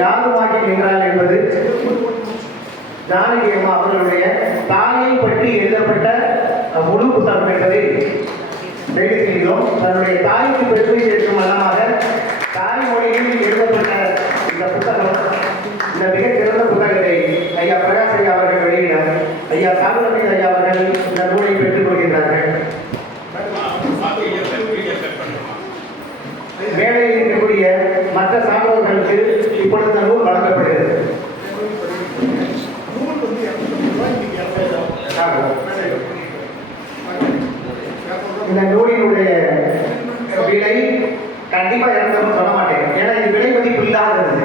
யாதுமாகி நின்றாள் என்பது ஜானகி அம்மா அவர்களுடைய தாயை பற்றி எழுதப்பட்ட முழு புத்தகம் என்பதை தெரிவிக்கிறோம். தன்னுடைய தாய்க்கு பெருமை சேர்க்கும் வண்ணமாக தாய்மொழியில் எழுதப்பட்ட இந்த புத்தகம், இந்த மிகச்சிறந்த புத்தகத்தை ஐயா பிரகாஷ் ஐயா அவர்கள் வெளியினார். ஐயா சாகுலமி ஐயா அவர்கள் இந்த நூலை பெற்றுக் கொள்கின்றார்கள். மேடையில் இருக்கக்கூடிய மற்ற சான்றோர்களுக்கு இப்பொழுது இந்த நூல் வழங்கப்படுகிறது. இந்த நூலினுடைய விலை கண்டிப்பா இறந்தவங்க சொல்ல மாட்டேன், ஏன்னா இது விலை மதிப்பு இல்லாதது.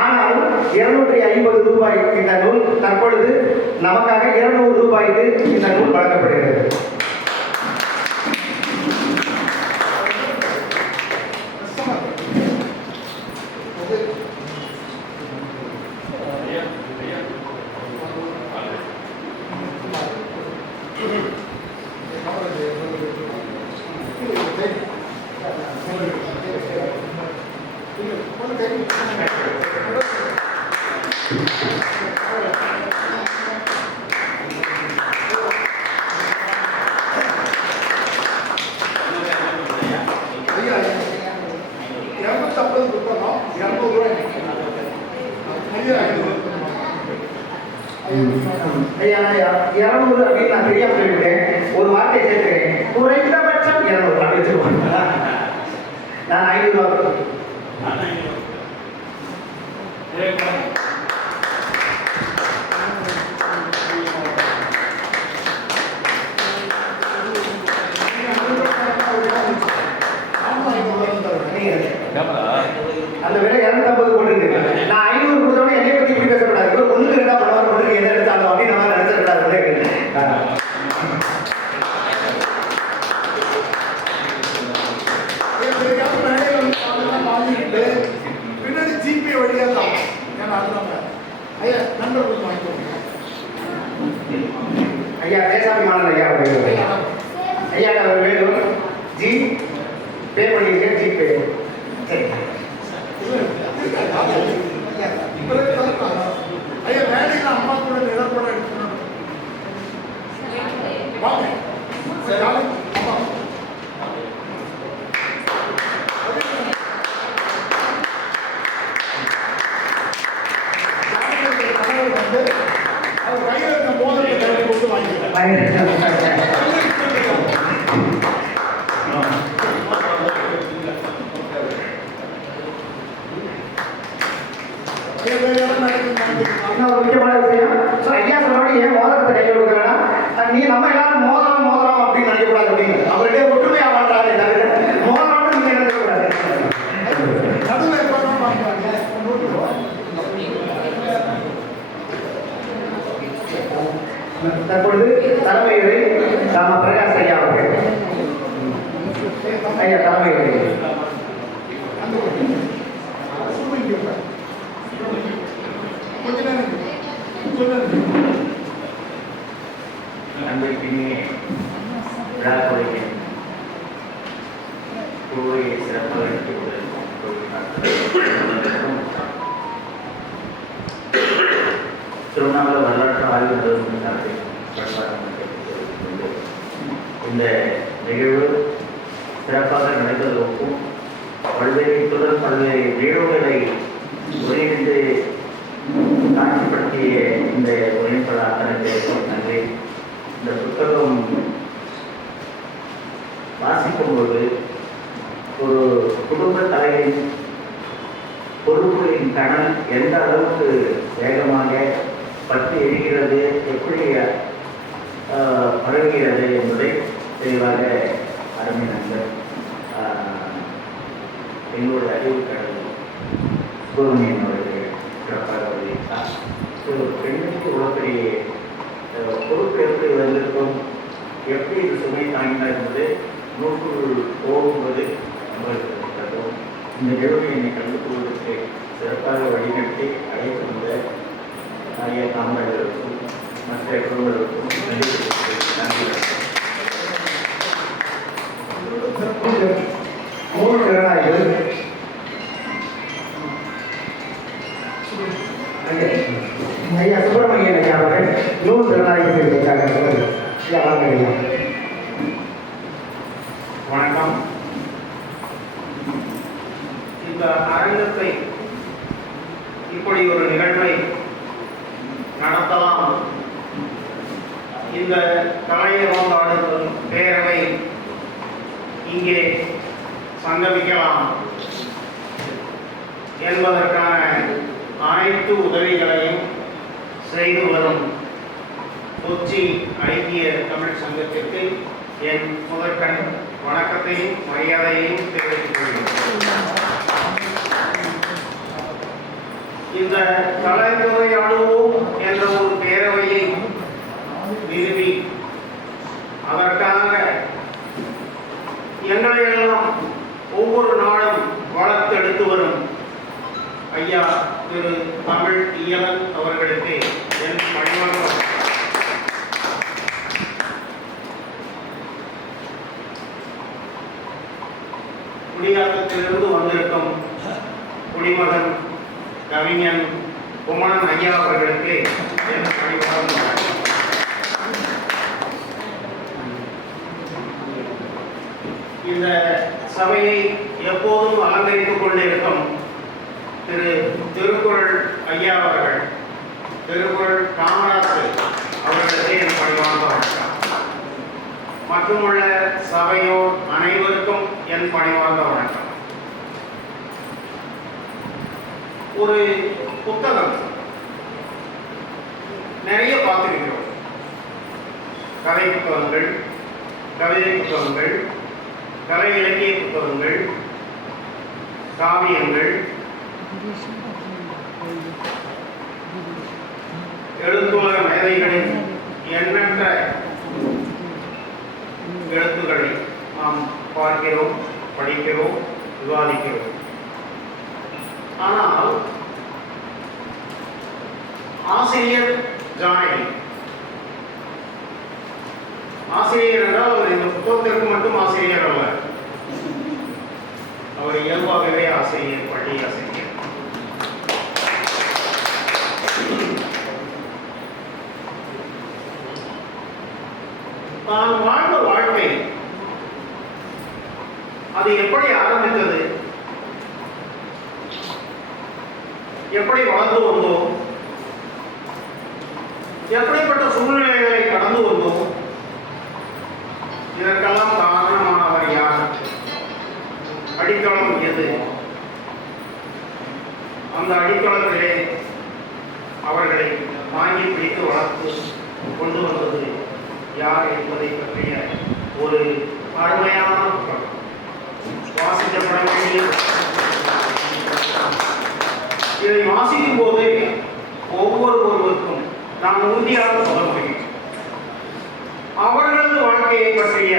ஆனாலும் 250 ரூபாய் இந்த நூல் தற்பொழுது நமக்காக 200 ரூபாய்க்கு இந்த நூல் வழங்கப்படுகிறது. $200 அப்படின்னு நான் தெரியாம சொல்லிவிட்டேன். ஒரு வார்த்தை சேர்க்கிறேன், குறைந்தபட்சம் 200 அப்படி வச்சுருவாங்க. நான் 500 ரூபாய் அந்த விலை 250 போட்டுருக்கு. நான் 500 கொடுத்தோட என்னை பத்தி இப்படி பேசக்கூடாது. இவர் ஒண்ணுக்கு ரெண்டா பண்ணுவார், ஒண்ணுக்கு எதை எடுத்தாலும் அப்படின்னு நம்ம நினைச்சிருக்காரு. பின்னாடி ஜிபே வழியா தான் ஐயா தேசாபிமானன் ஐயா ஐயா வேணும் ஜி பே பண்ணிருக்கேன். ஜிபே ஐயா வேலையில அம்மா கூட நிலப்பட எடுக்கணும். அவர் கையில் இருக்க மோதிரத்தை கையில் கொண்டு வாங்கிக்கிறேன். ஒரு முக்கியமான விஷயம், ஐயா சொன்னபடி ஏன் மோதிரத்தை கையில் கொடுக்குறேன்னா, நீ நம்ம எல்லாரும் மோதிரம் மோதிரம் அப்படின்னு நினைக்கக்கூடாது அப்படின்னு அவருடைய ஒற்றுமையா வாழ்றாங்க. மோதிரம் நீங்க நினைக்கக்கூடாது. தற்பொழுது தலைமையுரை நம்ம பிரகாஷ் ஐயா அவர்கள். ஐயா தலைமையுரை. அன்பிற்கினே விழாக்குறையின் பூவை சிறப்பாக திருவண்ணாமலை வரலாற்று ஆய்வு நிறுவனத்தை இந்த நிகழ்வு சிறப்பாக நடந்ததற்கும் பல்வேறு வீடுகளை ஒருங்கிணைந்து காட்சிப்படுத்திய இந்த ஒருங்கிணைப்பாளர் அத்தனை பேருக்கும் நன்றி. இந்த புத்தகம் வாசிக்கும்போது ஒரு குடும்ப தலையின் பொறுப்புகளின் கணல் எந்த அளவுக்கு வேகமாக பற்றி எரிகிறது, எப்படி பரவுகிறது என்பதை தெளிவாக அருமை நண்பர் எங்களுடைய அறிவு கடல் சுப்பிரமணியன் அவர்கள் சிறப்பாக வருகிறார். பெண்ணுக்கு உடற்பெரிய பொறுப்பு எப்படி வந்திருக்கும், எப்படி இது சுமை தாங்கினார் என்பது நூற்றுக்குள் போகும்போது நம்மளுக்கு இருக்கிறோம். இந்த நிகழ்வை என்னை கலந்து கொள்வதற்கு சிறப்பாக வழிநடத்தி அழைத்து வந்த ஐயா காமராஜருக்கும் மற்ற குழுவினருக்கும் நன்றி. ஐயா சுப்பிரமணியன் ஐயா அவர்கள் நூல் திறனாய்வு செய்திருக்காங்க. ஐயா வாங்க ஐயா. வணக்கம். இந்த அரங்கத்தை இப்படி ஒரு நிகழ்வை நடத்தலாம், இந்த கலையரங்காடு பேரவை இங்கே சங்கமிக்கலாம் என்பதற்கான அனைத்து உதவிகளையும் செய்து வரும் கொச்சி ஐக்கிய தமிழ் சங்கத்திற்கு என் முதற்கண் வணக்கத்தையும் மரியாதையையும் தெரிவித்துக் கொள்கிறேன். இந்த கலைத்துறையாடுவோம் என்ற ஒரு பேரவையை நிறுவி அதற்காக எங்களையெல்லாம் ஒவ்வொரு நாளும் வளர்த்தெடுத்து வரும் ஐயா திரு தமிழ் இயலன் அவர்களுக்கு என் பணிவான குடியாத்தத்திலிருந்து வந்திருக்கும் குடிமகன் கவிஞன் குமணன் ஐயா அவர்களுக்கு என் பணிவான இந்த சபையை எப்போதும் அலங்கரித்துக் கொண்டிருக்கும் திரு திருக்குறள் ஐயா அவர்கள், திருக்குறள் காமராசு அவர்களுக்கு என் பணிவான வணக்கம். மற்றுமுள்ள சபையோர் அனைவருக்கும் என் பணிவான வணக்கம். ஒரு புத்தகம் நிறைய பார்த்திருக்கிறோம். கதை புத்தகங்கள், கவிதை புத்தகங்கள், கலை இலக்கிய புத்தகங்கள், காவியங்கள், எழுத்துலக மேதைகளின் எண்ணற்ற எழுத்துக்களை நாம் பார்க்கிறோம், படிக்கிறோம், விவாதிக்கிறோம். ஆனால் ஆசிரியர் ஜானகி, ஆசிரியர் என்றால் அவர் இந்த புத்தகத்திற்கு மட்டும் ஆசிரியர் அல்ல, அவர் இயல்பாகவே ஆசிரியர், பள்ளி ஆசிரியர். தான் வாழ்ந்த வாழ்க்கை அது எப்படி ஆரம்பித்தது, எப்படி வளர்ந்து வந்தோம், எப்படிப்பட்ட சூழ்நிலைகளை கடந்து வந்தோம், இதற்கெல்லாம் காரணமானவர் யார், அடித்தளம் எது, அந்த அடித்தளத்திலே அவர்களை வாங்கி பிடித்து வளர்த்து கொண்டு வந்தது யார் என்பதை பற்றிய ஒரு அருமையான புத்தகம், வாசிக்கப்பட வேண்டிய. இதை வாசிக்கும் போது ஒவ்வொருவருக்கும் நாம் உறுதியாக சொல்ல முடியும், அவர்களது வாழ்க்கையை பற்றிய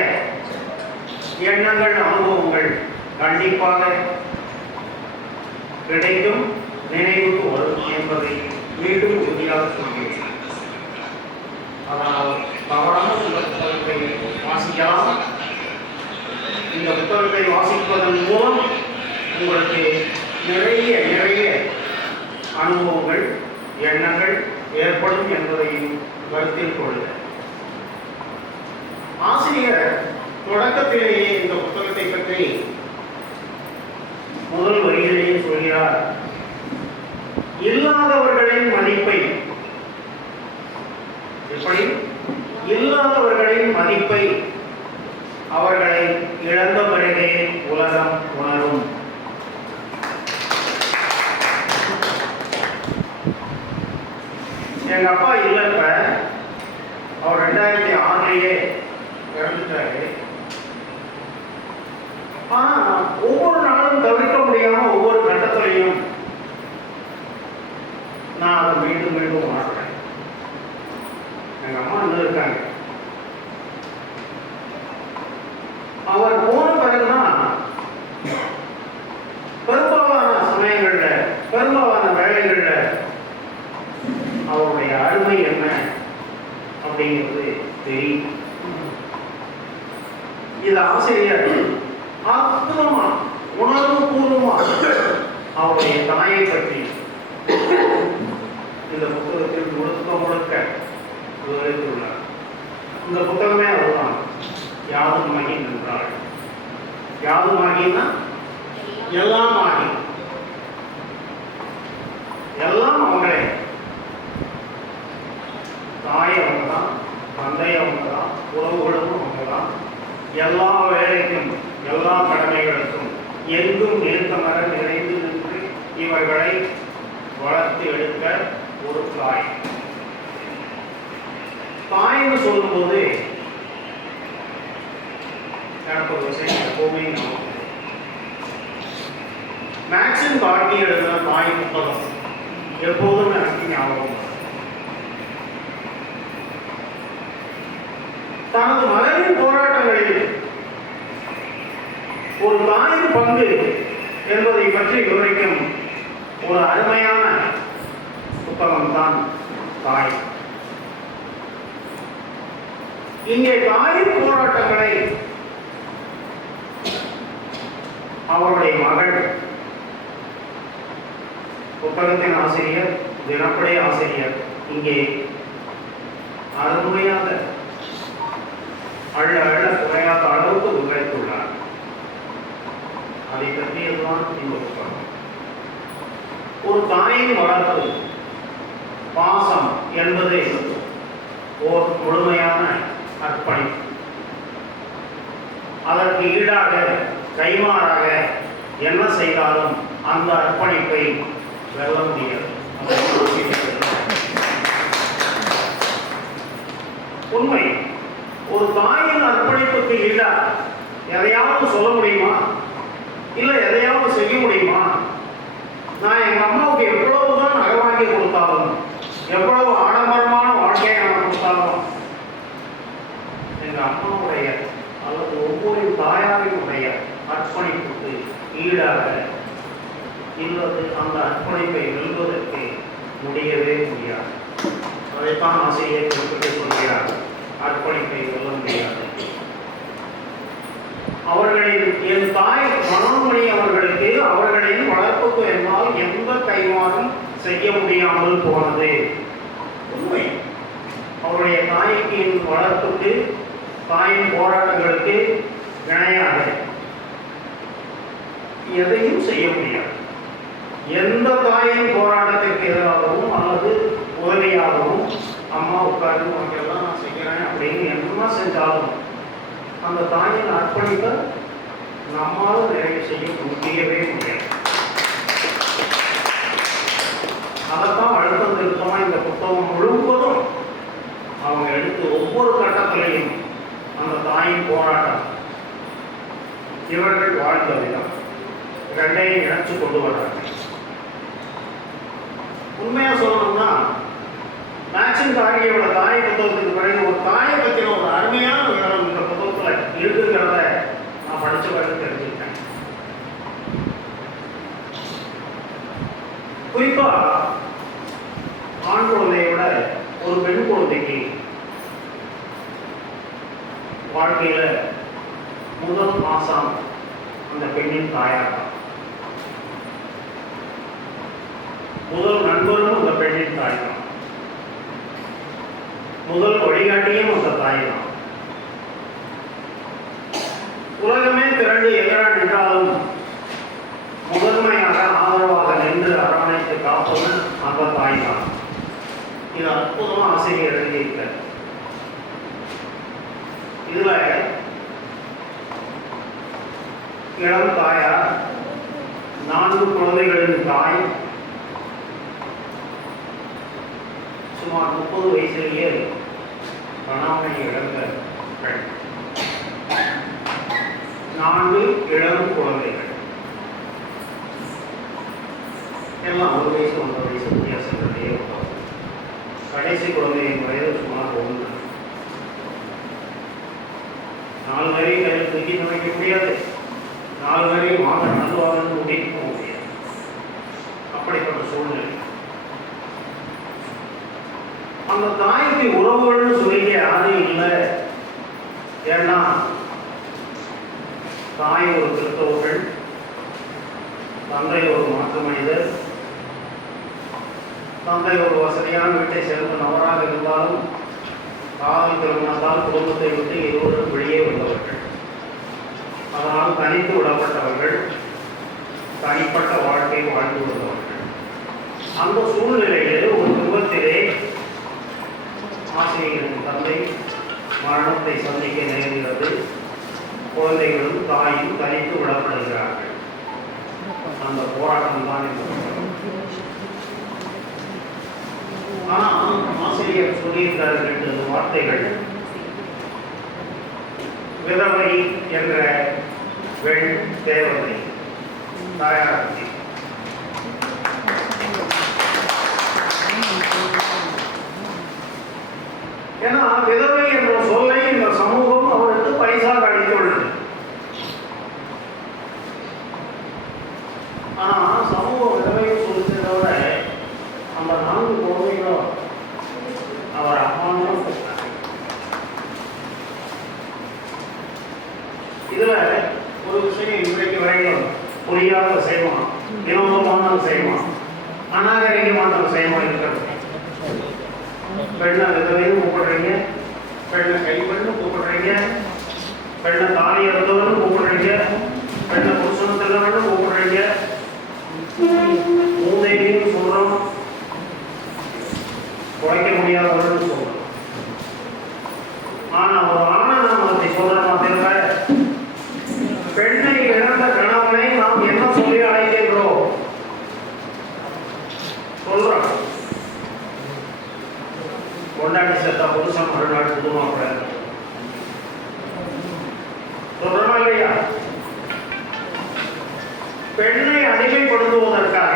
எண்ணங்கள், அனுபவங்கள் கண்டிப்பாக கிடைக்கும், நினைவுக்கு வரும் என்பதை மீண்டும் உறுதியாக சொல்கிறேன். அதனால் தவறான இந்த புத்தகத்தை வாசிக்கலாம். இந்த புத்தகத்தை வாசிப்பதன் மூலம் உங்களுக்கு நிறைய நிறைய அனுபவங்கள், எண்ணங்கள் ஏற்படும் என்பதையும் கருத்தில் கொள்ளுங்க. ஆசிரியர் தொடக்கத்திலேயே இந்த புத்தகத்தை பற்றி முதல் வரியிலேயே சொல்கிறார், இல்லாதவர்களின் மதிப்பை, எப்படி இல்லாதவர்களின் மதிப்பை அவர்களை இழந்த பிறகே உலகம் உணரும். எங்க அப்பா இல்லப்ப அவர் 2006 இறந்துட்டாரு. ஆனா ஒவ்வொரு நாளும் தவிர்க்க முடியாம ஒவ்வொரு கட்டத்திலையும் நான் அதை மீண்டும் மீண்டும் உணர்றேன். எங்க அம்மா இன்னும் இருக்காங்க. அவர் போன பிறகுதான் பெரும்பாலான சமயங்கள்ல, பெரும்பாலான வேலைகள்ல அவருடைய அருமை என்ன அப்படிங்கிறது தெரியும். இது ஆசிரியர் அற்புதமா உணர்வு பூர்வமா அவருடைய தாயை பற்றி, இந்த புத்தகத்தில் முழுக்க விவரித்துள்ளார். இந்த புத்தகமே அதுதான். யாதுமாகி நின்றாள். யாதுமாகின்னா எல்லாம் ஆகி, எல்லாம் அவங்களே. தாய் அவங்க தான், தந்தை அவங்க தான், உறவுகளும் அவங்க தான். எல்லா வேலைக்கும் எல்லா கடமைகளுக்கும் எங்கும் நிறுத்தமர நிறைந்து நின்று இவர்களை வளர்த்து எடுக்க ஒரு தாய். தாய்னு சொல்லும்போது எனக்கு ஒரு விஷயம் எப்பவுமே மேக்சிம் காட்டி எழுதுன தாய் புத்தகம் எப்போதும் எனக்கு ஞாபகம். தனது மகனின் போராட்டங்களில் ஒரு தாயின் பங்கு என்பதை பற்றி விவரிக்கும் ஒரு அருமையான புத்தகம் தான் தாய். இங்கே தாயின் போராட்டங்களை அவருடைய மகள், புத்தகத்தின் ஆசிரியர், தினப்படை ஆசிரியர் இங்கே அருமையாக அள்ள குறையாத அளவுக்கு விவரித்துள்ளார். அதை பற்றியதுதான் இந்த புத்தகம். ஒரு தாயின் வளர்ப்பு பாசம் என்பது ஓர் முழுமையான அர்ப்பணிப்பு. அதற்கு ஈடாக கைமாறாக என்ன செய்தாலும் அந்த அர்ப்பணிப்பை வெல்ல முடியாது. உண்மை. ஒரு தாயின் அர்ப்பணிப்புக்கு ஈடா எதையாவது சொல்ல முடியுமா? இல்லை எதையாவது செய்ய முடியுமா? நான் எங்கள் அம்மாவுக்கு எவ்வளவுதான் நகை வாங்கி கொடுத்தாலும், எவ்வளவு ஆடம்பரமான வாழ்க்கையை நான் கொடுத்தாலும், எங்கள் அம்மாவுடைய அல்லது ஒவ்வொரு தாயாரினுடைய அர்ப்பணிப்புக்கு ஈடாக இல்லது அந்த அர்ப்பணிப்பை வெல்வதற்கு முடியவே முடியாது. அதைத்தான் ஆசிரியர் குறிப்பிட்டு சொல்கிறார். அர்ப்பணிப்பை வெல்ல முடியாது. அவர்களின் என் தாய் மனோன்மணி அவர்களுக்கு அவர்களின் வளர்ப்புக்கு என்னால் எந்த கைமாறும் செய்ய முடியாமல் போனது. உண்மை. அவருடைய தாய்க்கு வளர்ப்புக்கு, தாயின் போராட்டங்களுக்கு இணையாக எதையும் செய்ய முடியாது. எந்த தாயின் போராட்டத்திற்கு எதிராகவும் அல்லது உதவியாகவும் அம்மா உட்கார்ந்து உனக்கெல்லாம் நான் செய்கிறேன் அப்படின்னு என்ன செஞ்சாலும் அந்த தாயின் அர்ப்பணிப்பை நம்மால் நிறைவு செய்ய முடியவே முடியாது. அதைத்தான் அழுத்தம் திருத்தமாக இந்த புத்தகம் முழுவதும் அவங்க எடுத்து ஒவ்வொரு கட்டத்திலையும் அந்த தாயின் போராட்டம், இவர்கள் வாழ்ந்த விதம் ரெண்டையும் இணைச்சு கொண்டு வர்றாங்க. உண்மையாக சொல்லணும்னா மேக்சிம் கார்கியோட தாய் புத்தகத்துக்கு பிறகு ஒரு தாயை பற்றின ஒரு அருமையான விவரம் இந்த புத்தகத்தில் இருக்குங்கிறத நான் படித்த பிறகு தெரிஞ்சுக்கிட்டேன். குறிப்பாக ஆண் குழந்தையை விட ஒரு பெண் குழந்தைக்கு வாழ்க்கையில் முதல் மாசம் அந்த பெண்ணின் தாயார் தான். முதல் நண்பரும் அந்த பெண்ணின் தாய் தான். முதல் வழிகாட்டியும் அந்த தாய் தான். உலகமே திரண்டு எதிராக நின்றாலும் முதன்மையாக ஆதரவாக நின்று அரவணைத்து காப்பது அந்த தாய் தான். இது அற்புதமா ஆசிரியர் எழுதியிருக்க. இதுல இளம் தாயார், 4 குழந்தைகளின் தாய், சுமார் 30 வயசிலேயே கணவனை இழந்த பெண், 4 இளம் குழந்தைகள், எல்லாம் 1 வயசு 1.5 வயசு வித்தியாசத்திலேயே உட்காந்து. கடைசி குழந்தையின் வயது சுமார் 1. 4 பேரையும் கையில் தூக்கி வைக்க முடியாது. 4 பேரையும் வாங்க நல்லவாங்கன்னு கூட்டிட்டு போக முடியாது. அப்படிப்பட்ட சூழ்நிலை. அந்த தாய்க்கு உறவுகள்னு சொல்லிக்க யாரும் இல்லை. ஏன்னா தாய் ஒரு கிறிஸ்தவர்கள், தந்தை ஒரு மாற்று மனிதர், தந்தை ஒரு வசதியான வீட்டை சேர்ந்த நபராக இருந்தாலும் காதல் திருமணத்தால் குடும்பத்தை விட்டு இருவரும் வெளியே வந்தவர்கள். அதனால் தனித்து விடப்பட்டவர்கள், தனிப்பட்ட வாழ்க்கை வாழ்ந்து வந்தவர்கள். அந்த சூழ்நிலையிலே ஒரு குடும்பத்திலே ஆசிரியரின் தந்தை மரணத்தை சந்திக்க நேர்கிறது. குழந்தைகளும் தாயும் தனித்து விடப்படுகிறார்கள். அந்த போராட்டம் தான் ஆனால் ஆசிரியர் சொல்லியிருக்காரு 2 வார்த்தைகள். விதவை என்ற வெண் தேவதை தாயாரத்தி. ஏன்னா விதவை என்ற சொல்லை இந்த சமூகம் அவருக்கு பரிசாக அளித்துள்ளது. ஆனா சமூகம் விதவையை சொல்லிட்டதோட அந்த 4 குழந்தைகளும் அவர் அம்மாவும் சொல்றாங்க. இதுல ஒரு விஷயம் இன்றைக்கு வரைக்கும் புரியாத விஷயமா, வினோதமான விஷயமா, அநாகரிகமான விஷயமா இருக்கிறது. பெண்ணை விதவையும் கூப்பிடுறீங்க, பெண்ணை கைப்பெண்ணு கூப்பிடுறீங்க, பெண்ணை தாலி இறந்தவரும் கூப்பிடுறீங்க, பெண்ணை புருஷன் செல்லவரும் கூப்பிடுறீங்க, மூதையும் சொல்றோம், குறைக்க முடியாதவர்கள் சொல்றோம். ஆனா ஒரு ஆணை நாம் அதை சொல்றோமா தெரியல. பெண்ணை இழந்த கணவனை நாம் என்ன சொல்லி அழைக்கின்றோம்? சொல்றோம், கொண்டாடி செத்தா புருஷன் மறுநாள் புதுமாப்பிள்ள சொல்றோமா இல்லையா? பெண்ணை அடிமைப்படுத்துவதற்காக,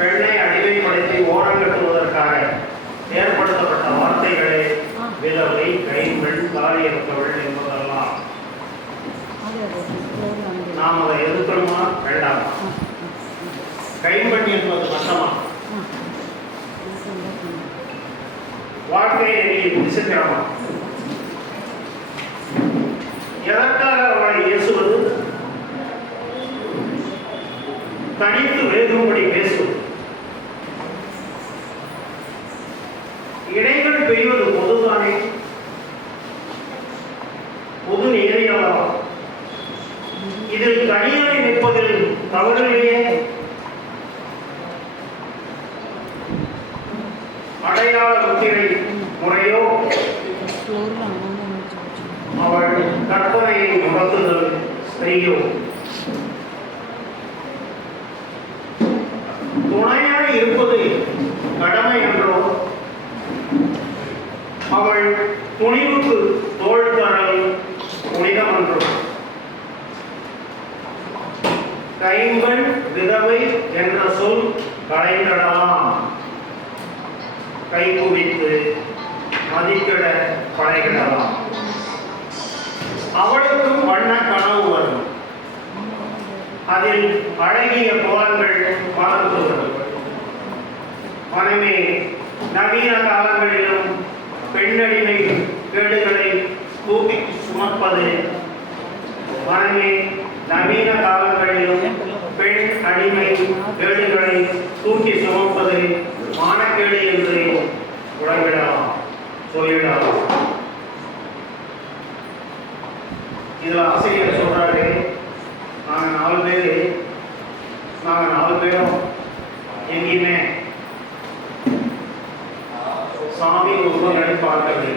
பெண்ணை அடிமைப்படுத்தி ஓரங்கட்டுவதற்காக ஏற்படுத்தப்பட்ட வார்த்தைகளே விதவை, கைம்பெண், தாலியற்றவள் என்பதெல்லாம். நாம் அதை எதிர்க்கணுமா வேண்டாமா? கைம்பெண் என்பது கஷ்டமா? வாழ்க்கையை விசித்திரமா? எதற்காக அவளை இயேசுவது? தனித்து வேகும்படி பேசுவது. இடைகள் பெய்வது பொதுதானே, பொது நிகழ்வா? இதில் தனியாய் நிற்பதில் தவறில்லையே. அடையாள முத்திரை முறையோ, அவள் கற்பனையை உணர்த்துதல் ஸ்திரீயோ, துணையாய் இருப்பது கடமை என்றோ, அவள் துணிவுக்கு தோள் தரல் புனிதம் என்றோ, கைம்பெண் விதவை என்ற சொல் கலைந்திடலாம், கை குவித்து மதிக்கிட படைகிடலாம். அவளுக்கும் வண்ண கனவு வரும், அதில் அழகிய கோலங்கள் வாழ்த்துவது. மனமே, நவீன காலங்களிலும் பெண்ணடிமை கேடுகளை தூக்கி சுமப்பது. மனமே, நவீன காலங்களிலும் பெண் அடிமை கேடுகளை தூக்கி சுமப்பது மானக்கேடு என்று உடம்பிடலாம், சொல்லிடலாம். இதுல ஆசிரியர் சொல்றாரு, நாங்க 4 பேரும் எங்கேயுமே சாமி உருவங்களை பார்க்கவில்லை,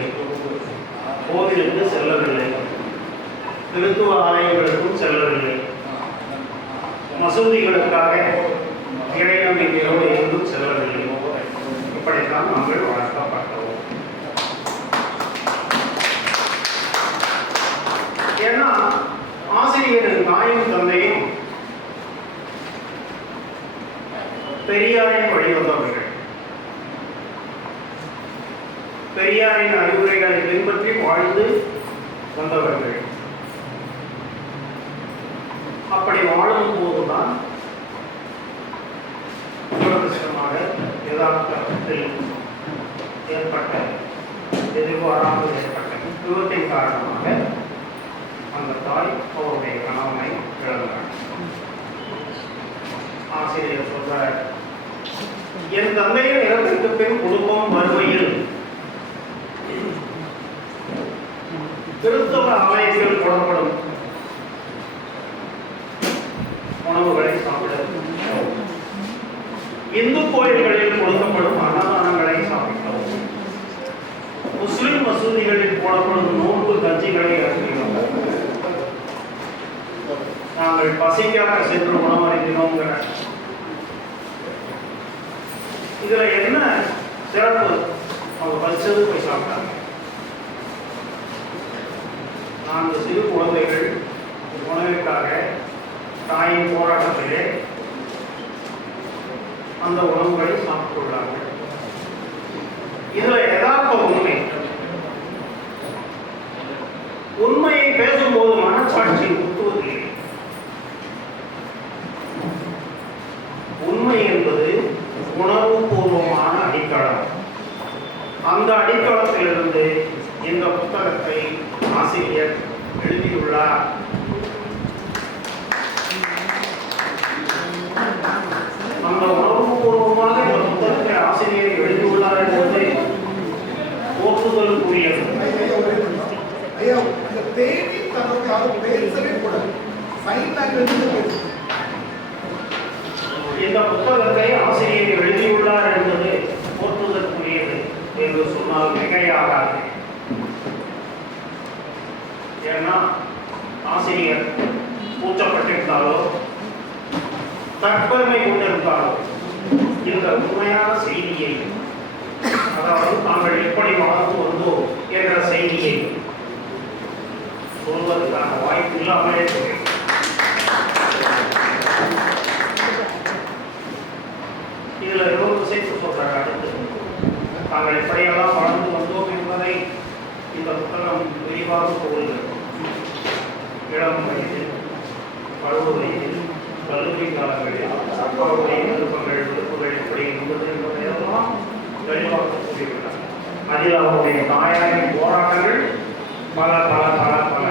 கோவிலுக்கு செல்லவில்லை, கிறித்துவ ஆலயங்களுக்கும் செல்லவில்லை, மசூதிகளுக்காக இறை நம்பிக்கையோடு எங்கும் செல்லவில்லை. இப்படித்தான் நாங்கள் வளர்க்கப்பட்டோம். ஏன்னா ஆசிரியரின் தாயும் தந்தையும் பெரியாரின் வழிவந்தவர்கள். பெரியாரின் அறிவுரைகளை பின்பற்றி வாழ்ந்து வந்தவர்கள். அப்படி வாழும் போதுதான் துரதிர்ஷ்டமாக யதார்த்தத்தில் ஏற்பட்ட, எதிர்பாராமல் ஏற்பட்ட விபத்தின் காரணமாக அந்த தாய் அவருடைய கணவனை இழந்தார். ஆசிரியர் சொல்றார், என் தந்தையின் இறப்பிற்கு பின் குடும்பம் வறுமையில் கிறிஸ்தவ ஆலயத்தில் போடப்படும் உணவுகளை சாப்பிட, இந்து கோயில்களில் கொடுக்கப்படும் அன்னதானங்களை சாப்பிட்டோம், முஸ்லிம் மசூதிகளில் போடப்படும் நோன்பு கஞ்சிகளை அருந்தினோம், நாங்கள் பசிக்காக சென்று உணவருந்தினோங்கிற இதுல என்ன சிறப்பு? அவங்க பசிச்சது போய் சாப்பிட்டாங்க. நான்கு சிறு குழந்தைகள் உணவிற்காக தாயின் போராட்டத்திலே அந்த உணவுகளை சாப்பிட்டுள்ளார்கள். இதுல யதார்த்த உண்மையை பேசும்போது மனசாட்சி உத்துவதில்லை. உண்மை என்பது உணர்வுபூர்வமான அடித்தளம். அந்த அடித்தளத்திலிருந்து இந்த புத்தகத்தை ஆசிரியர் எழுதியுள்ளார். அந்த உணர்வுபூர்வமாக இந்த புத்தகத்தை ஆசிரியர் எழுதியுள்ளார் என்பதை போற்றுதலுக்குரியது. இந்த புத்தகத்தை ஆசிரியர் எழுதியுள்ளார் என்பது போற்றுதலுக்குரியது என்று சொன்னால் மிகையாகாது. ஏன்னா ஆசிரியர் கூச்சப்பட்டிருந்தாலோ தற்பெருமை கொண்டிருந்தாலோ இந்த உண்மையான செய்தியை, அதாவது தாங்கள் எப்படி வளர்ந்து வந்தோம் என்ற செய்தியை சொல்வதற்கான வாய்ப்பு இல்லாமலே சொல்கிறேன். இதுல இன்னொரு விஷயத்தை சொல்றாங்க. அடுத்து தாங்கள் எப்படியெல்லாம் வளர்ந்து வந்தோம் என்பதை இந்த புத்தகம் விரிவாக கூறுகிறது. இளம் வயதில், பருவ வயதில், கல்லூரி காலங்களில் அவருடைய விருப்பங்கள் எப்படி இருந்தது என்பதையெல்லாம் தெளிவாக கூறியுள்ளார். அதில் அவருடைய தாயாரின் போராட்டங்கள் பல பல பல பல.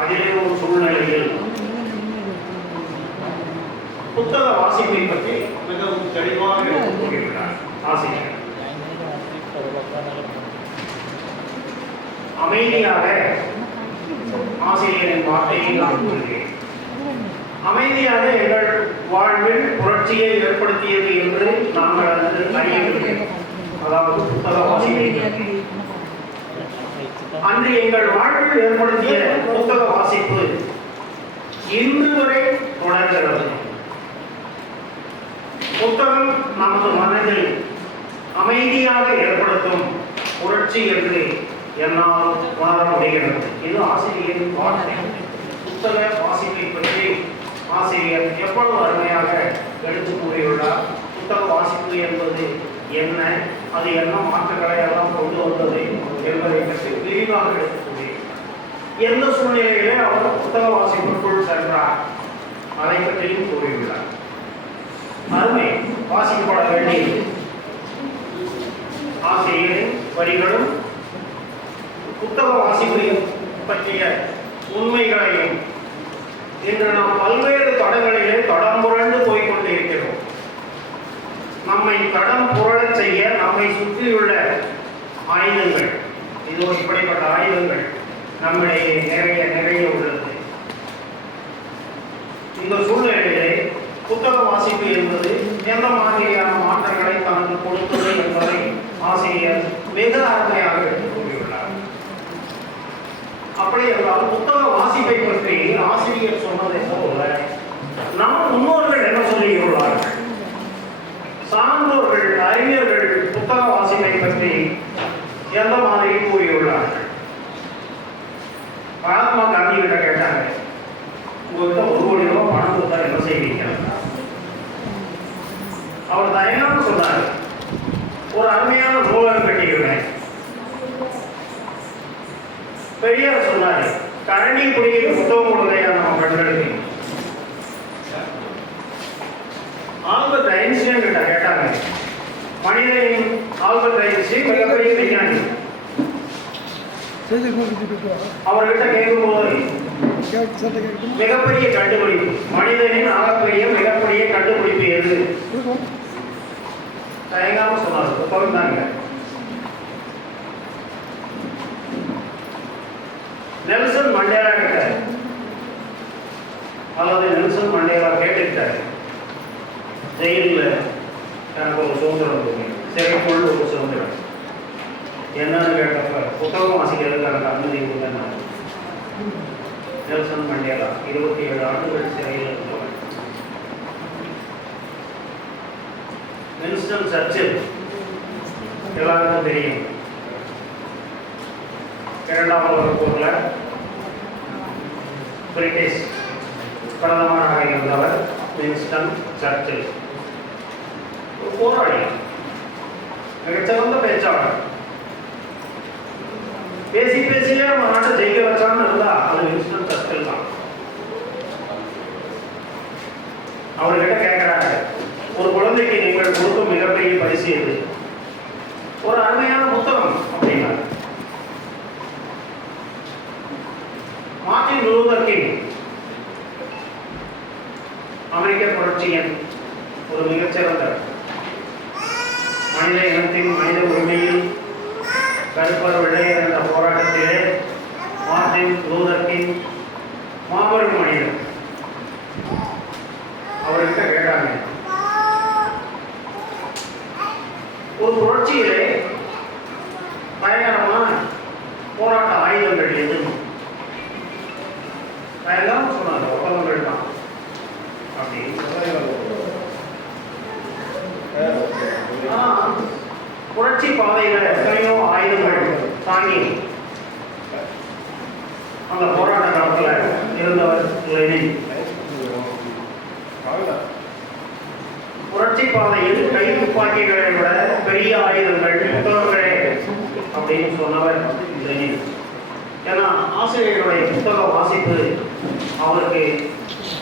அதிலே ஒரு சூழ்நிலையில் புத்தக வாசிப்பை பற்றி மிகவும் தெளிவாக எடுத்துக் கூறியுள்ளார் ஆசிரியர். அமைதியாக ஆசிரியரின் வார்த்தையை நான் கூறுகிறேன். அமைதியாக எங்கள் வாழ்வில் புரட்சியை ஏற்படுத்தியது என்று நாங்கள் அது அறியவில்லை. அதாவது புத்தக வாசிப்பை அன்று எங்கள் வாழ்வில் ஏற்படுத்திய புத்தக வாசிப்பு இன்று வரை தொடர்கிறது. புத்தகம் நமது மனதில் அமைதியாக ஏற்படுத்தும் புரட்சி என்று என்னால் உணர முடிகிறது. இது ஆசிரியரின் வார்த்தை. புத்தக வாசிப்பை பற்றி ஆசிரியர் எவ்வளவு அருமையாக எடுத்து கூறியுள்ளார். புத்தக வாசிப்பு என்பது என்ன, அது என்ன மாற்றங்களை எல்லாம் கொண்டு வந்தது என்பதை பற்றி விரிவாக எடுத்து கூறியுள்ளார். எந்த சூழ்நிலையிலே அவர் புத்தக வாசிப்புக்குள் சென்றார் அதை பற்றியும் கூறியுள்ளார். அருமை வாசிக்கப்பட வேண்டியது ஆசிரியரின் வரிகளும் புத்தக வாசிப்பை பற்றிய உண்மைகளையும். இன்று நாம் பல்வேறு தடங்களிலே தடம் புரண்டு போய்கொண்டிருக்கிறோம். நம்மை தடம் புரளச் செய்ய நம்மை சுற்றியுள்ள ஆயுதங்கள், இது இப்படிப்பட்ட ஆயுதங்கள் நம்மிடையே நிறைய நிறைய உள்ளது. இந்த சூழ்நிலையிலே புத்தக வாசிப்பு என்பது எந்த மாதிரியான மாற்றங்களை தனக்கு கொடுத்தது என்பதை ஆசிரியர் மிக அருமையாக எடுத்துக் கூறியுள்ளார். அப்படி என்றால் புத்தக வாசிப்பை பற்றி ஆசிரியர் சொன்னதை போல நம் முன்னோர்கள் என்ன சொல்லியுள்ளார்கள், சான்றோர்கள் அறிஞர்கள் புத்தக வாசிப்பை பற்றி எந்த மாதிரி கூறியுள்ளார்கள். மகாத்மா காந்தி கிட்ட கேட்டாங்க, உங்ககிட்ட 1 கோடி ரூபாய் பணம் கொடுத்தா என்ன செய்வீங்க? அவர் தயங்காம சொன்னார், ஒரு அருமையான நூலகம் கட்டிக்கிறேன். பெரியார் சொன்னார், கரண்டி குடிக்கு புத்தகம் கொடுக்கையா நம்ம பெண்களுக்கு. ஆல்பர்ட் ஐன்ஸ்டீன் கிட்ட கேட்டாங்க, மனிதனின் ஆல்பர்ட் ஐன்ஸ்டீன் மிகப்பெரிய விஞ்ஞானி. அவர்கிட்ட கேட்கும்போது மிகப்பெரிய கண்டுபிடிப்பு, மனிதனின் ஆகப்பெரிய மிகப்பெரிய கண்டுபிடிப்பு எது தயங்காம சொன்னார், புத்தகம் தாங்க. நெல்சன் மண்டேலா கிட்ட அல்லது நெல்சன் மண்டேலா கேட்டுக்கிட்டாரு, ஜெயிலில் எனக்கு ஒரு சுதந்திரம் கொடுங்க, சிறைக்குள் ஒரு சுதந்திரம் என்னன்னு கேட்டப்ப புத்தகம் வாசிக்கிறதுக்கு எனக்கு அனுமதி கொடுங்க. நெல்சன் மண்டேலா 27 ஆண்டுகள் சிறையில் இருந்தவர். வின்ஸ்டன் சர்ச்சில் எல்லாருக்கும் தெரியும், இரண்டாம் உலகப் போரில் பிரிட்டிஷ் பிரதமராக இருந்தவர் வின்ஸ்டன் சர்ச்சில். ஒரு போராளி, மிகச்சிறந்த பேச்சாளர். பேசி பேசியே நம்ம நாட்டை ஜெயிக்க வச்சான்னு இருந்தா அது வின்ஸ்டன் சர்ச்சில் தான். அவர்கிட்ட கேட்கிறாங்க, ஒரு குழந்தைக்கு நீங்கள் கொடுக்கும் மிகப்பெரிய பரிசு எது? ஒரு அருமையான புத்தகம் அப்படின்னா. மார்ட்டின் லூதர் கிங் அமெரிக்க புரட்சியின் ஒரு மிகச்சிறந்த மனித இனத்தின் மனித உரிமையில் கருப்பர் வெள்ளையர் என்ற போராட்டத்திலே மார்ட்டின் லூதர் கிங் மாபெரும் மனிதர். அவர்கிட்ட கேட்டாங்க, ஒரு புரட்சியிலே பயங்கரமான போராட்ட ஆயுதங்கள் எது? பயங்கரம் சொன்னாங்க, ஒப்பந்தங்கள் தான் அப்படின்னு. புரட்சி பாதையில எத்தனையோ ஆயுதங்கள் தாங்கி அந்த போராட்ட காலத்தில் இருந்தவர் லெனின். புரட்சி பாதையில் கை துப்பாக்கிகளை விட பெரிய ஆயுதங்கள் புத்தகங்களே அப்படின்னு சொன்னவர் லெனின். ஏன்னா ஆசிரியர்களுடைய புத்தக வாசிப்பு அவருக்கு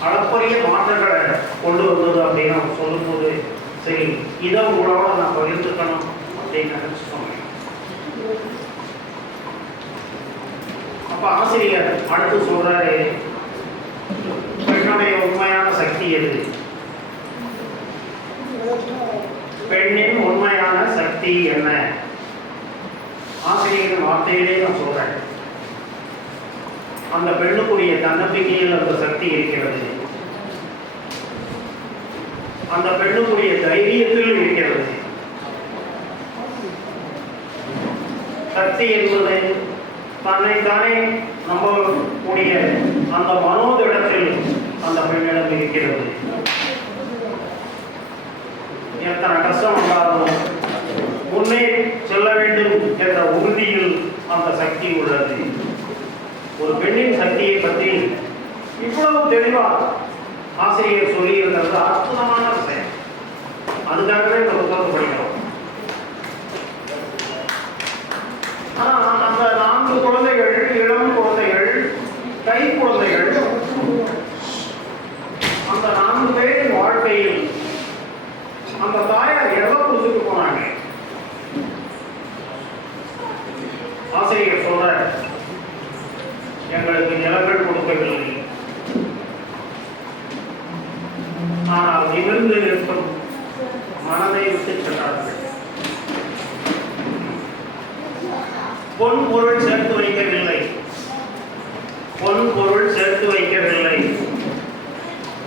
அளப்பரிய மாற்றங்களை கொண்டு வந்தது அப்படின்னு அவர் சொல்லும்போது, சரி இதை உங்களோட நான் பகிர்ந்துக்கணும் அப்படின்னு நினைச்சு சொன்னேன். அப்ப ஆசிரியர் அடுத்து சொல்றாரு, பெண்ணுடைய உண்மையான சக்தி எது? பெண்ணின் உண்மையான சக்தி என்ன? ஆசிரியரின் வார்த்தையிலே நான் சொல்றேன், அந்த பெண்ணுக்குரிய தன்னம்பிக்கையில் அந்த சக்தி இருக்கிறது, அந்த பெண்ணுக்குரிய தைரியத்தில் இருக்கிறது. சக்தி என்பது தன்னைத்தானே நம்பக்கூடிய அந்த மனோதிடத்தில் அந்த பெண்ணிடம் இருக்கிறது. எத்தனை கஷ்டம் வந்தாலும் முன்னே செல்ல வேண்டும் என்ற உறுதியில் அந்த சக்தி உள்ளது. ஒரு பெண்ணின் சக்தியை பற்றி இவ்வளவு தெளிவா ஆசிரியர் சொல்லி இருக்கிறது அற்புதமான விஷயம். அதுக்காகவே இந்த புத்தகத்தை படிக்கிறோம். அந்த 4 குழந்தைகள், இளம் குழந்தைகள், கை குழந்தைகள், அந்த 4 பேரின் வாழ்க்கையில் அந்த தாயார் எதை புரிஞ்சுட்டு போனாங்க? ஆசிரியர் சொல்ற, எங்களுக்கு நிலங்கள் கொடுக்கவில்லை, ஆனால் நிமிர்ந்து நிற்கும் மனதை விட்டு சென்றார்கள். பொன் பொருள் சேர்த்து வைக்கவில்லை, பொன் பொருள் சேர்த்து வைக்கவில்லை,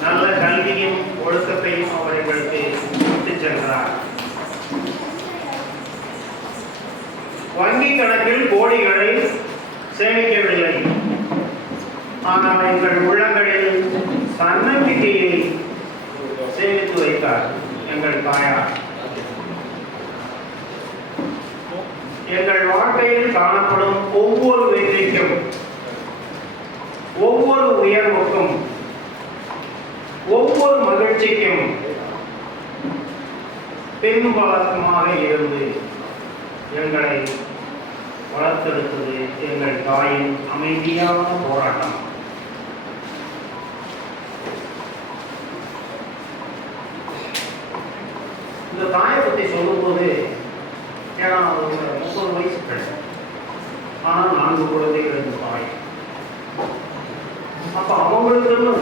நல்ல கல்வியும் ஒழுக்கத்தையும் அவர்களுக்கு விட்டு சென்றார். வங்கி கணக்கில் கோடிகளை சேமிக்கவில்லை, ஆனால் எங்கள் உள்ளங்களில் தன்னம்பிக்கையை சேமித்து வைத்தார் எங்கள் தாயார். எங்கள் வாழ்க்கையில் காணப்படும் ஒவ்வொரு வெற்றிக்கும், ஒவ்வொரு உயர்வுக்கும், ஒவ்வொரு மகிழ்ச்சிக்கும் பின்பலமாக இருந்து எங்களை வளர்த்தெடுத்தது எங்கள் தாயின் அமைதியான போராட்டம். இந்த தாயை பற்றி சொல்லும்போது, ஏன்னா அவங்க 30 வயசு கிடையாது, ஆனால் 4 குழந்தைகள் இந்த தாய். அப்ப அவங்களுக்குன்னு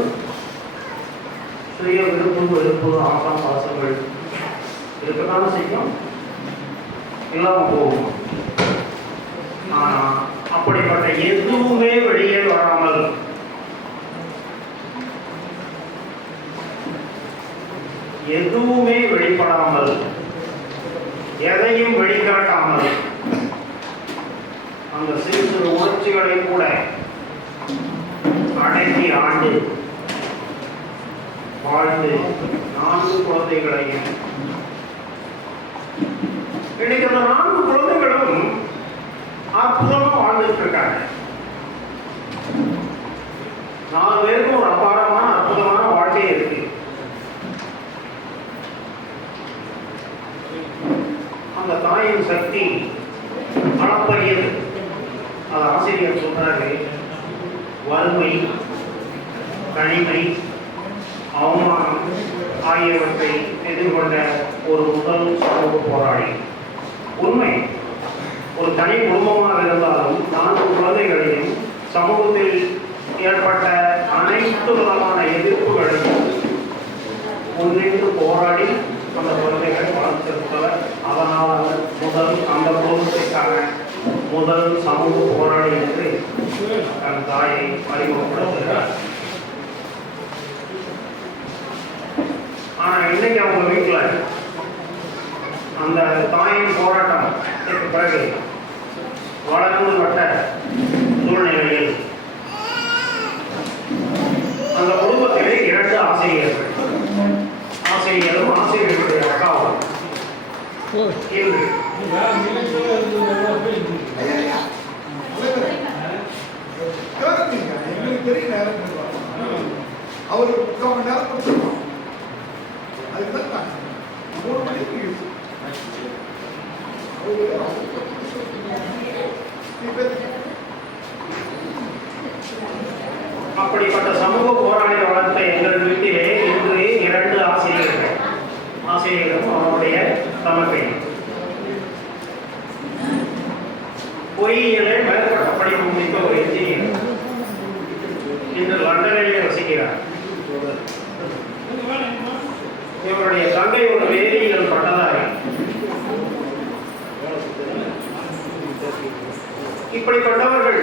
சுய விருப்பம், வெறுப்பு, ஆசம், பாசங்கள் இருக்க இருக்கத்தானே செய்யும், இல்லாமல் போகும். ஆனால் அப்படிப்பட்ட எதுவுமே வெளியே வராமல் எதுவுமே வெளிப்படாமல் எதையும் வெளிக்காட்டாமல் அந்த சிறு சிறு உணர்ச்சிகளை கூட அடக்கி ஆண்டு வாழ்ந்து 4 குழந்தைகளையும் இன்னைக்கு அந்த 4 குழந்தைகளும் அற்புதமா வாழ்ந்துட்டு இருக்காங்க. 4 பேருக்கும் ஒரு அபாரமான அற்புதமான வாழ்க்கை இருக்கு. அந்த தாயின் சக்தி அளப்பரியது. அது ஆசிரியர் சொல்றாரு, வறுமை, தனிமை, அவமானம் ஆகியவற்றை எதிர்கொண்ட ஒரு முதல் சமூக போராளி. உண்மை, ஒரு தனி குடும்பமாக இருந்தாலும் 4 குழந்தைகளையும் சமூகத்தில் ஏற்பட்ட அனைத்து விதமான எதிர்ப்புகளையும் முன்னின்று போராடி அந்த குழந்தைகளை வளர்த்திருப்பவர். அதனால் அந்த குடும்பத்திற்கான முதல் சமூக போராளி என்று தன் தாயை அறிமுகப்படுத்துகிறார். ஆனால் இன்னைக்கு அவங்க வீட்டில் அந்த தாயின் போராட்டத்துக்கு பிறகு வளர்ந்து வட்ட சூழ்நிலையில் அந்த குடும்பத்திலே 2 ஆசிரியர்கள், ஆசிரியரும் ஆசிரியர்களுடைய அக்காவும் எங்களுக்கு பெரிய நேரம் அவர் 3 மணி நேரம் கொடுத்துருவோம். அதுதான் 3 மணிக்கு அப்படிப்பட்ட சமூக போராளியை வளர்த்த எங்கள் வீட்டிலே இன்று 2 ஆசிரியர்கள், ஆசிரியர்களும் அவருடைய தமக்கையும் பொறியியலை மேற்பட்ட படிப்பு முடித்த ஒரு என்ஜினியர் இன்று லண்டனிலே வசிக்கிறார். இவருடைய தங்கை ஒரு வேதியியல் பட்டதாரி. இப்படிப்பட்டவர்கள்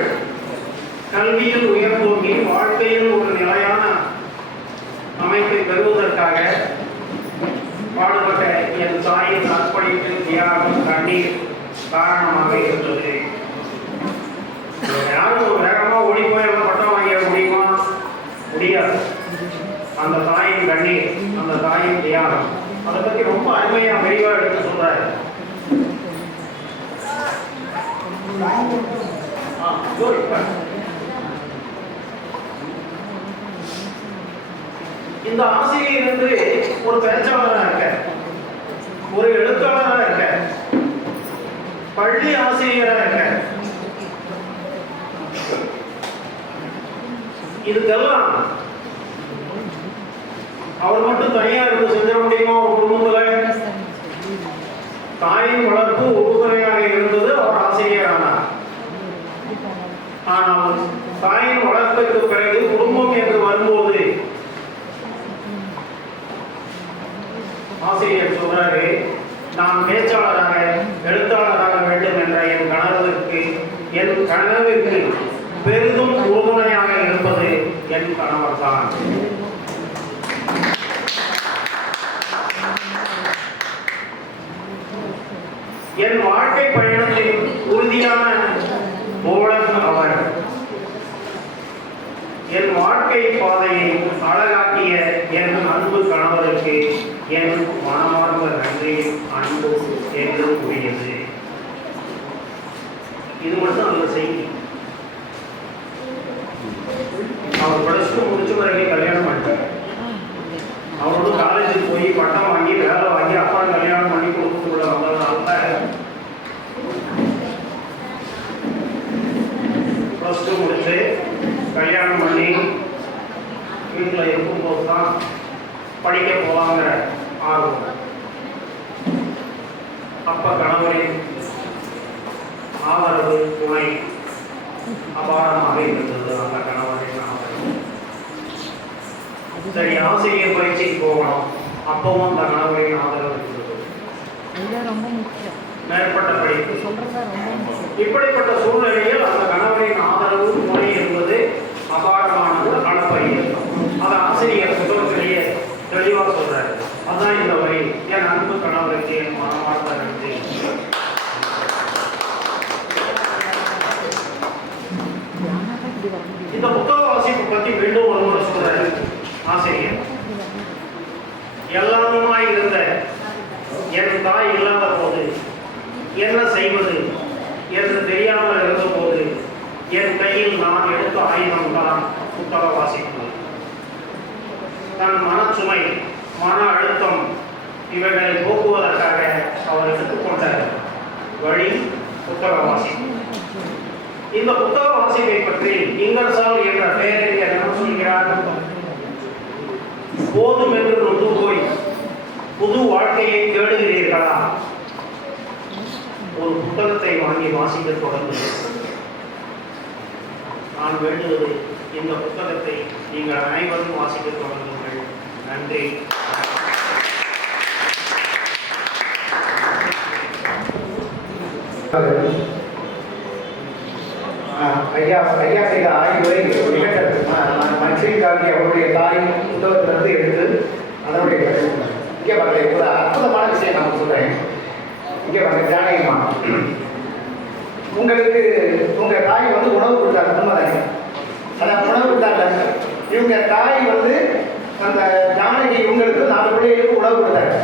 கல்வியில் உயர்ந்தோங்கி வாழ்க்கையில் ஒரு நிலையான அமைப்பை பெறுவதற்காக பாடுபட்ட என் தாயின் அர்ப்பணிப்பு, தியாகம், கண்ணீர் காரணமாக இருந்தது. யாரும் வேகமாக ஓடி போய் பட்டம் வாங்கிட முடியுமா? முடியாது. அந்த தாயின் கண்ணீர், அந்த தாயின் தியாகம், அதை பற்றி ரொம்ப அருமையா விரிவா எடுத்து சொல்றாரு. இந்த ஆசிரியர் என்று ஒரு பேச்சாளராக இருக்க, ஒரு எழுத்தாளராக இருக்க, பள்ளி ஆசிரியராக இருக்க, இதுக்கெல்லாம் அவர் மட்டும் தனியா இருந்து செஞ்சிட முடியுமா? ஒரு குடும்பத்துல தாயின் வளர்ப்பு உறுதுணையாக இருந்தது. அவர் ஆசிரியர் ஆனார். ஆனால் தாயின் வளர்ப்புக்கு பிறகு குடும்பம் என்று வரும்போது ஆசிரியர் சொல்றாரு, நான் பேச்சாளராக எழுத்தாளராக வேண்டும் என்ற என் கனவிற்கு பெரிதும் உறுதுணையாக இருப்பது என் கணவர் தான். என் வாழ்க்கை பயணத்தில் உறுதியான தோழன் அவர். என் வாழ்க்கை பாதையை அழகாக்கிய என் அன்பு கணவருக்கு என் மனமார்ந்த நன்றி, அன்பு என்று கூறியது. இது மட்டும் நல்ல செய்தி. அவர் +2 முடிச்ச பிறகு கல்யாணம் பண்ணிட்டார். அவரோட காலேஜுக்கு போய் பட்டம் வாங்கி வேலை வாங்கி அப்பா கல்யாணம் பண்ணி கொடுக்கக்குள்ள வந்ததுனால +2 முடிச்சு கல்யாணம் பண்ணி வீட்டில் இருக்கும்போது தான் படிக்க போவாங்கிற ஆர்வம். அப்ப கணவரின் ஆதரவு, துணை அபாரமாக இருந்தது. அந்த கணவரின் ஆதரவு. சரி, ஆசிரியர் பயிற்சிக்கு போகணும், அப்பவும் அந்த கணவரின் ஆதரவு இருந்தது. இப்படிப்பட்ட சூழ்நிலையில் அந்த கணவரின் ஆதரவு துணை என்பது அபாரமானது, அளப்பரிய. அதை ஆசிரியர் புத்தகத்திலேயே தெளிவாக சொல்றாரு. அதான் இந்த வரி. என் அன்பு கணவருக்கு என் மனமார்ந்த நன்றி. இந்த புத்தக வாசிப்பு பத்தி மீண்டும் ஒரு முறை சொல்றாரு ஆசிரியர். எல்லாமுமாய் இருந்த என் தாய் இல்லாத போது என்ன செய்வது என்று தெரியாமல் இருந்த போது என் கையில் நான் எடுத்த ஆயுதம் தான் புத்தக வாசிப்பு. தன் மனச்சுமை, மன அழுத்தம் இவைகளை போக்குவதற்காக அவர் எடுத்துக்கொண்ட வழி புத்தக வாசிப்பு. இந்த புத்தக வாசிப்பை பற்றி இங்கர்சால் என்ற பெயரில் என்ன சொல்கிறார்? போதும் என்று நொந்து போய் புது வாழ்க்கையை தேடுகிறீர்களா? ஒரு புத்தகத்தை வாங்கி வாசிக்க தொடங்குங்கள். நான் வேண்டுவது இந்த புத்தகத்தை நீங்கள் அனைவரும் வாசிக்க தொடங்குங்கள். நன்றி. ஐயா செய்த ஆய்வுரை மனுஷன் காந்தி அவருடைய தாய் புத்தகத்திலிருந்து எடுத்து அதனுடைய இங்கே பாருங்க, ஒரு அற்புதமான விஷயம் நான் சொல்றேன். இங்கே பாருங்க, ஜானகிமா, உங்களுக்கு உங்க தாய் வந்து உணவு கொடுத்தாங்க, உண்மைதானே? அதான் உணவு கொடுத்தாங்க. இவங்க தாய் வந்து அந்த ஜானகி இவங்களுக்கு 4 பிள்ளைகளுக்கு உணவு கொடுத்தாங்க.